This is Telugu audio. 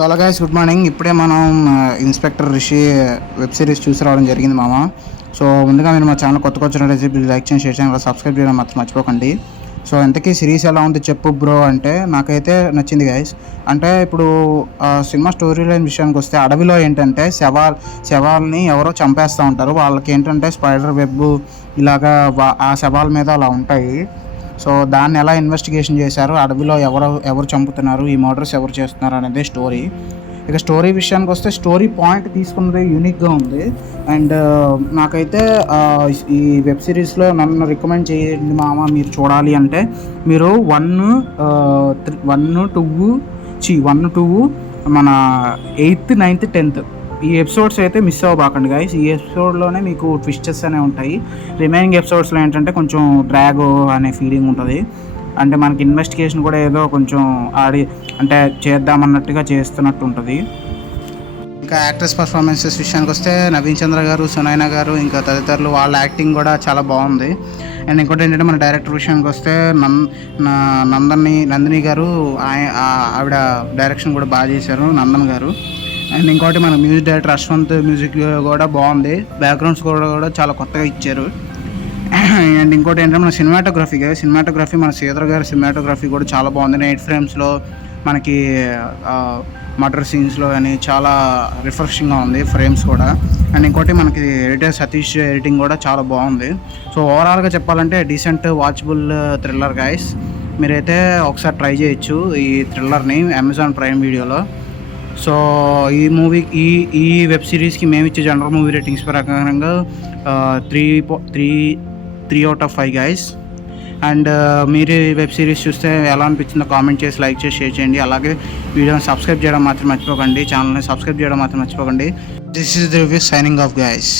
Hello guys, good morning. ఇప్పుడే మనం ఇన్స్పెక్టర్ రిషి వెబ్ సిరీస్ చూసి రావడం జరిగింది మామ. సో ముందుగా మీరు మా ఛానల్ కొత్తగా వచ్చినట్లయితే ప్లీజ్ లైక్ చేయండి, షేర్ చేయండి, సబ్స్క్రైబ్ చేయడం మాత్రం మర్చిపోకండి. సో ఇంతకీ సిరీస్ ఎలా ఉంది చెప్పు బ్రో అంటే నాకైతే నచ్చింది గైస్. అంటే ఇప్పుడు సినిమా స్టోరీ లైన్ విషయానికి వస్తే అడవిలో ఏంటంటే శవాల్ని ఎవరో చంపేస్తూ ఉంటారు. వాళ్ళకి ఏంటంటే స్పైడర్ వెబ్ ఇలాగా ఆ శవాల మీద అలా ఉంటాయి. సో దాన్ని ఎలా ఇన్వెస్టిగేషన్ చేశారు, అడవిలో ఎవరు చంపుతున్నారు, ఈ మర్డర్స్ ఎవరు చేస్తున్నారు అనేది స్టోరీ. ఇక స్టోరీ విషయానికి వస్తే స్టోరీ పాయింట్ తీసుకున్నది యూనిక్గా ఉంది. అండ్ నాకైతే ఈ వెబ్ సిరీస్లో నన్ను రికమెండ్ చేయండి మామ మీరు చూడాలి అంటే మీరు 1, 2 మన 8th, 9th, 10th ఈ ఎపిసోడ్స్ అయితే మిస్ అవ్వబాకండి గైస్. ఈ ఎపిసోడ్లోనే మీకు ట్విస్టెస్ అనేవి ఉంటాయి. రిమైనింగ్ ఎపిసోడ్స్లో ఏంటంటే కొంచెం డ్రాగ్ అనే ఫీలింగ్ ఉంటుంది. అంటే మనకి ఇన్వెస్టిగేషన్ కూడా ఏదో కొంచెం అంటే చేద్దామన్నట్టుగా చేస్తున్నట్టు ఉంటుంది. ఇంకా యాక్టర్స్ పర్ఫార్మెన్సెస్ విషయానికి వస్తే నవీన్ చంద్ర గారు, సునైనా గారు, ఇంకా తదితరులు వాళ్ళ యాక్టింగ్ కూడా చాలా బాగుంది. అండ్ ఇంకోటి ఏంటంటే మన డైరెక్టర్ విషయానికి వస్తే నందిని గారు, ఆవిడ డైరెక్షన్ కూడా బాగా చేశారు, నందన్ గారు. అండ్ ఇంకోటి మన మ్యూజిక్ డైరెక్టర్ అశ్వంత్ మ్యూజిక్ కూడా బాగుంది, బ్యాక్గ్రౌండ్స్ కూడా చాలా కొత్తగా ఇచ్చారు. అండ్ ఇంకోటి ఏంటంటే మన సినిమాటోగ్రఫీ మన శ్రీధర్ గారి సినిమాటోగ్రఫీ కూడా చాలా బాగుంది. నైట్ ఫ్రేమ్స్లో మనకి మర్డర్ సీన్స్లో కానీ చాలా రిఫ్రెషింగ్గా ఉంది ఫ్రేమ్స్ కూడా. అండ్ ఇంకోటి మనకి ఎడిటర్ సతీష్ ఎడిటింగ్ కూడా చాలా బాగుంది. సో ఓవరాల్గా చెప్పాలంటే డీసెంట్ వాచబుల్ థ్రిల్లర్ గైస్. మీరైతే ఒకసారి ట్రై చేయొచ్చు ఈ థ్రిల్లర్ని అమెజాన్ ప్రైమ్ వీడియోలో. సో ఈ వెబ్ సిరీస్కి మేము ఇచ్చే జనరల్ మూవీ రేటింగ్స్ ప్రకారంగా 3 out of 5 గైస్. అండ్ మీరు ఈ వెబ్ సిరీస్ చూస్తే ఎలా అనిపించిందో కామెంట్ చేసి, లైక్ చేసి, షేర్ చేయండి. అలాగే వీడియోని సబ్స్క్రైబ్ చేయడం మాత్రం మర్చిపోకండి, ఛానల్ని సబ్స్క్రైబ్ చేయడం మాత్రం మర్చిపోకండి. This is the review, signing off guys.